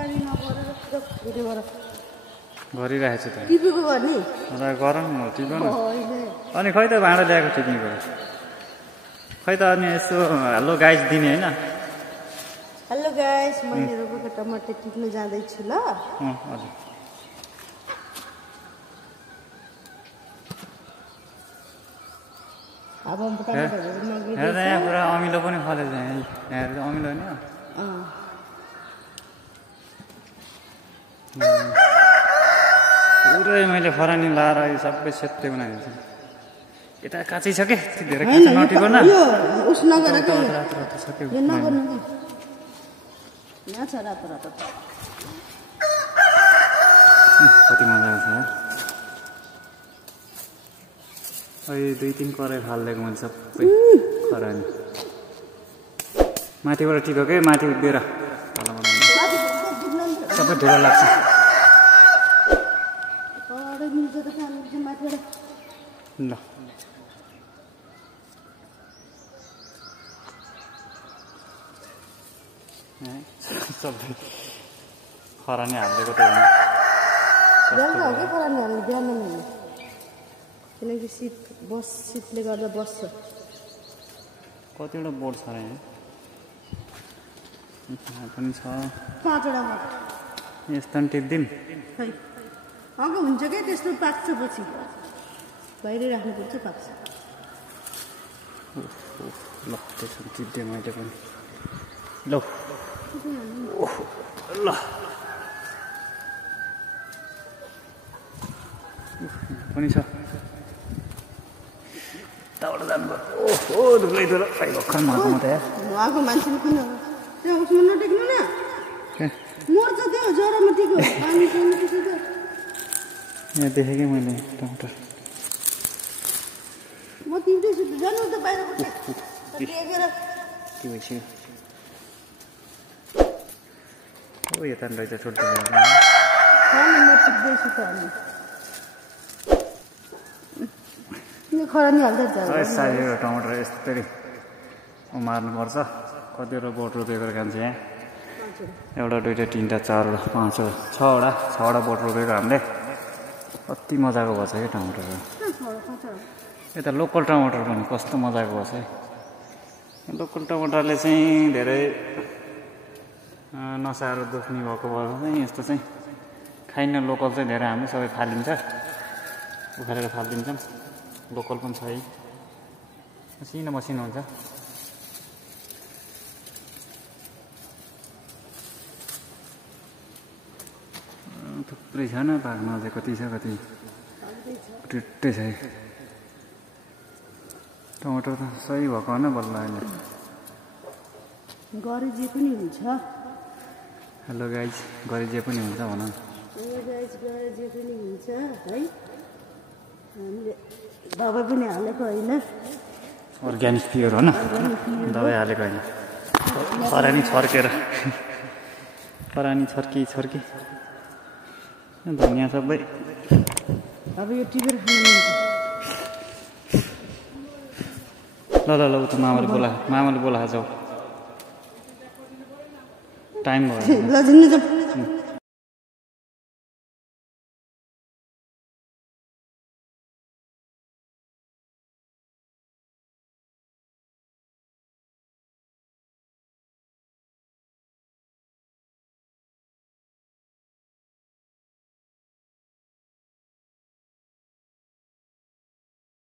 पानी नपरेर भिडियो गर गरिरहेको छु त टिपेको गर्ने र गरौँ न टिप्नु न अनि खै त भाँडा ल्याएको टिप्ने गयो खै त अनि यसो हेलो गाइस दिने होइन हेलो गाइस मैले रोपेको टमाटर टिप्न जाँदैछु ल हजुर अब टमाटरहरू नगिर्दै हेर यहाँ पुरा अमिलो पनि फलेछ यहाँ अमिलो होइन पुरै मैले फरानी लाएर यो सबै सेप्टे बनाइदिन्छु यता काँचै छ के धेरै काँचो नटिपन यो उस नगर के यो नगर्नु के यहाँ छ रातो रातो कति मजा आउँछ यार अहिले 2-3 कराई फालिदिएको मैले सबै खरानी माथिबाट टिपेको माथि उभिएर सबै ढिलो लाग्छ ल सबै खरानी हालिदिएको त किनकि शीतले गर्दा बस्छ कतिवटा बोर्ड छ र यहाँ पनि छ 5वटा मात्र यस्तो पनि टिप्दिउँ खै हुन्छ क्या त्यस्तो पाक्छ पछि बाहिरै राख्नुपर्छ पाक्छ ल त्यसो टिप्दिएँ मैले पनि ल ल पनि छ यताबाट जानुभयो ओहो धुलै धुलो खै भर्खर नुहाएको म त यार नुहाएको मान्छेले किन त्यहाँ उसमा नटेक्नु न मर्छ त्यो ज्वरोमा टिक्यो पानी पिउनु टिक्यो यहाँ देखेँ कि मैले टमाटर म टिप्दैछु जानु त बाहिर टेकेर के भइसक्यो ओ यता रहेछ छोड्दै म टिप्दैछु त अनि खरानी हाल्दै साह्रै टमाटर यस्तरी उमार्नुपर्छ कतिवटा बोट रोपेको खान्छ यहाँ एउटा 2टा 3टा 4वटा 5वटा 6वटा बोट रोपेको हामीले कति मजाको भएछ क्या टमाटर यता लोकल टमाटर पनि कस्तो मजाको भएछ है लोकल टमाटरले चाहिँ धेरै नसाहरू दुख्ने भएको भएर चाहिँ यस्तो चाहिँ खाइन्न लोकल चाहिँ धेरै हामी सबै फालिन्छ उखालेर फालिदिन्छौँ लोकल पनि छ है मसिनो मसिनो हुन्छ थुप्रै छ न पाक्न अझै कति छ कति टुट्टै छ है टमाटर त सही भएको होइन बल्ल अहिले गरे जे पनि हुन्छ हेलो गाइज गरे जे पनि हुन्छ भन गरे जे पनि हुन्छ है हामीले दबाई पनि हालेको होइन अर्ग्यानिक प्योर हो न दबाई हालेको होइन खरानी छर्केर खरानी छर्की धनियाँ सबै अब यो टिपेर खानु ल उता मामाले बोला जाऊ टाइम भयो ल